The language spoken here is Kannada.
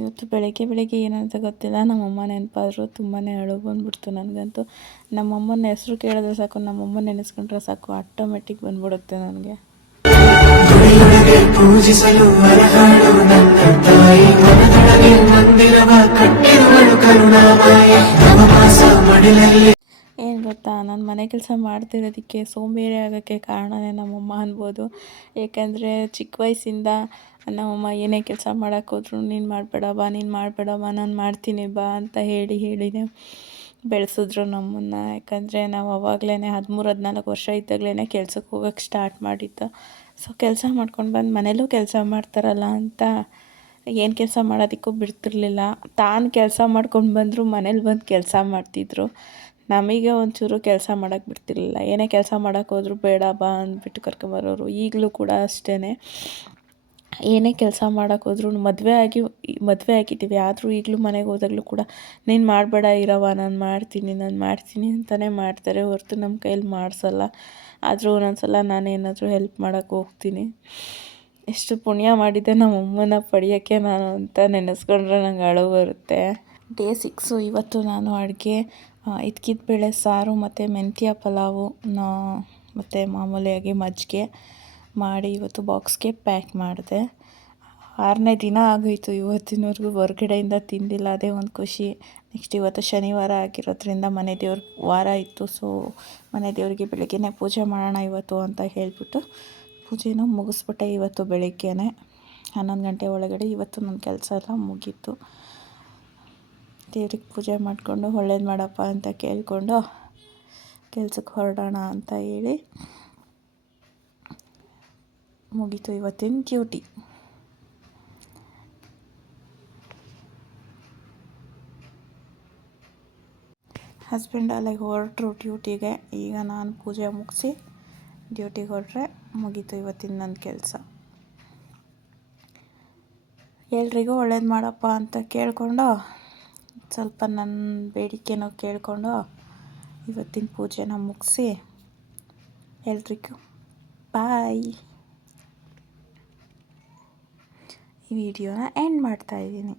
ಇವತ್ತು ಬೆಳಗ್ಗೆ ಬೆಳಗ್ಗೆ ಏನಂತ ಗೊತ್ತಿಲ್ಲ. ನಮ್ಮಮ್ಮ ನೆನಪಾದ್ರು ತುಂಬಾ ಅಳು ಬಂದ್ಬಿಡ್ತು ನನಗಂತೂ. ನಮ್ಮಮ್ಮನ ಹೆಸರು ಕೇಳಿದ್ರೆ ಸಾಕು, ನಮ್ಮಮ್ಮ ನೆನೆಸ್ಕೊಂಡ್ರೆ ಸಾಕು. ಆಟೋಮೆಟಿಕ್ ಬಂದ್ಬಿಡುತ್ತೆ ನನಗೆ. ಪೂಜಿಸಲು ಮಂದಿರವ ಕಟ್ಟಿರುವಳು ನವಮಾಸ ಮಡಿಲಲ್ಲಿ ಗೊತ್ತಾ? ನಾನು ಮನೆ ಕೆಲಸ ಮಾಡ್ತಿರೋದಕ್ಕೆ ಸೋಂಬೇರಿ ಆಗೋಕ್ಕೆ ಕಾರಣನೇ ನಮ್ಮಮ್ಮ ಅನ್ಬೋದು. ಏಕೆಂದರೆ ಚಿಕ್ಕ ವಯಸ್ಸಿಂದ ನಮ್ಮಮ್ಮ ಏನೇ ಕೆಲಸ ಮಾಡೋಕ್ಕೆ ಹೋದ್ರು, ನೀನು ಮಾಡಬೇಡ ಬಾ, ನೀನು ಮಾಡಬೇಡ ಬಾ, ನಾನು ಮಾಡ್ತೀನಿ ಬಾ ಅಂತ ಹೇಳಿ ಹೇಳಿನೇ ಬೆಳೆಸಿದ್ರು ನಮ್ಮನ್ನ. ಯಾಕಂದರೆ ನಾವು ಅವಾಗಲೇ ಹದಿಮೂರು, ಹದಿನಾಲ್ಕು ವರ್ಷ ಇದ್ದಾಗಲೇ ಕೆಲ್ಸಕ್ಕೆ ಹೋಗೋಕ್ಕೆ ಸ್ಟಾರ್ಟ್ ಮಾಡಿದ್ದು. ಸೊ ಕೆಲಸ ಮಾಡ್ಕೊಂಡು ಬಂದು ಮನೇಲೂ ಕೆಲಸ ಮಾಡ್ತಾರಲ್ಲ ಅಂತ ಏನು ಕೆಲಸ ಮಾಡೋದಕ್ಕೂ ಬಿಡ್ತಿರ್ಲಿಲ್ಲ. ತಾನು ಕೆಲಸ ಮಾಡ್ಕೊಂಡು ಬಂದರೂ ಮನೇಲಿ ಬಂದು ಕೆಲಸ ಮಾಡ್ತಿದ್ರು. ನಮಗೆ ಒಂಚೂರು ಕೆಲಸ ಮಾಡೋಕ್ಕೆ ಬಿಡ್ತಿರ್ಲಿಲ್ಲ. ಏನೇ ಕೆಲಸ ಮಾಡೋಕ್ಕೆ ಹೋದ್ರು ಬೇಡ ಬಾ ಅಂದ್ಬಿಟ್ಟು ಕರ್ಕೊಂಬರೋರು. ಈಗಲೂ ಕೂಡ ಅಷ್ಟೇ ಏನೇ ಕೆಲಸ ಮಾಡೋಕ್ಕೆ ಹೋದ್ರು ಮದುವೆ ಆಗಿ, ಮದುವೆ ಆಗಿದ್ದೀವಿ. ಆದರೂ ಈಗಲೂ ಮನೆಗೆ ಹೋದಾಗಲೂ ಕೂಡ ನೀನು ಮಾಡಬೇಡ ಇರವ ನಾನು ಮಾಡ್ತೀನಿ ನಾನು ಮಾಡ್ತೀನಿ ಅಂತಲೇ ಮಾಡ್ತಾರೆ ಹೊರತು ನಮ್ಮ ಕೈಯಲ್ಲಿ ಮಾಡಿಸಲ್ಲ. ಆದರೂ ಒಂದೊಂದು ಸಲ ನಾನೇನಾದರೂ ಹೆಲ್ಪ್ ಮಾಡೋಕ್ಕೆ ಹೋಗ್ತೀನಿ. ಎಷ್ಟು ಪುಣ್ಯ ಮಾಡಿದ್ದೆ ನಮ್ಮ ಅಮ್ಮನ ಪಡೆಯೋಕ್ಕೆ ನಾನು ಅಂತ ನೆನೆಸ್ಕೊಂಡ್ರೆ ನಂಗೆ ಅಳು ಬರುತ್ತೆ. ಡೇ ಸಿಕ್ಸು, ಇವತ್ತು ನಾನು ಅಡುಗೆ ಇದ್ಕಿದ ಬೇಳೆ ಸಾರು ಮತ್ತು ಮೆಂತ್ಯ ಪಲಾವು ಮತ್ತು ಮಾಮೂಲಿಯಾಗಿ ಮಜ್ಜಿಗೆ ಮಾಡಿ ಇವತ್ತು ಬಾಕ್ಸ್ಗೆ ಪ್ಯಾಕ್ ಮಾಡಿದೆ. ಆರನೇ ದಿನ ಆಗೋಯ್ತು, ಇವತ್ತಿನವರೆಗೂ ಹೊರ್ಗಡೆಯಿಂದ ತಿಂದಿಲ್ಲ, ಅದೇ ಒಂದು ಖುಷಿ. ನೆಕ್ಸ್ಟ್ ಇವತ್ತು ಶನಿವಾರ ಆಗಿರೋದ್ರಿಂದ ಮನೆ ದೇವ್ರ ವಾರ ಇತ್ತು, ಸೊ ಮನೆ ದೇವರಿಗೆ ಬೆಳಗ್ಗೆನೇ ಪೂಜೆ ಮಾಡೋಣ ಇವತ್ತು ಅಂತ ಹೇಳಿಬಿಟ್ಟು ಪೂಜೆನೂ ಮುಗಿಸ್ಬಿಟ್ಟೆ ಇವತ್ತು ಬೆಳಿಗ್ಗೆನೆ. ಹನ್ನೊಂದು ಗಂಟೆ ಒಳಗಡೆ ಇವತ್ತು ನನ್ನ ಕೆಲಸ ಎಲ್ಲ ಮುಗೀತು. ದೇವ್ರಿಗೆ ಪೂಜೆ ಮಾಡಿಕೊಂಡು ಒಳ್ಳೇದು ಮಾಡಪ್ಪ ಅಂತ ಕೇಳಿಕೊಂಡು ಕೆಲ್ಸಕ್ಕೆ ಹೊರಡೋಣ ಅಂತ ಹೇಳಿ ಮುಗೀತು ಇವತ್ತಿನ ಡ್ಯೂಟಿ. ಹಸ್ಬೆಂಡ್ ಅಲ್ಲಿಗೆ ಹೊರಟರು ಡ್ಯೂಟಿಗೆ, ಈಗ ನಾನು ಪೂಜೆ ಮುಗಿಸಿ ಡ್ಯೂಟಿಗೆ ಹೊರಟ್ರೆ ಮುಗೀತು ಇವತ್ತಿನ ನನ್ನ ಕೆಲಸ. ಎಲ್ರಿಗೂ ಒಳ್ಳೇದು ಮಾಡಪ್ಪ ಅಂತ ಕೇಳಿಕೊಂಡು ಸ್ವಲ್ಪ ನನ್ನ ಬೇಡಿಕೆನೂ ಕೇಳಿಕೊಂಡು ಇವತ್ತಿನ ಪೂಜೆನ ಮುಗಿಸಿ ಎಲ್ರಿಗೂ ಬಾಯ್. ಈ ವಿಡಿಯೋನ ಎಂಡ್ ಮಾಡ್ತಾಯಿದ್ದೀನಿ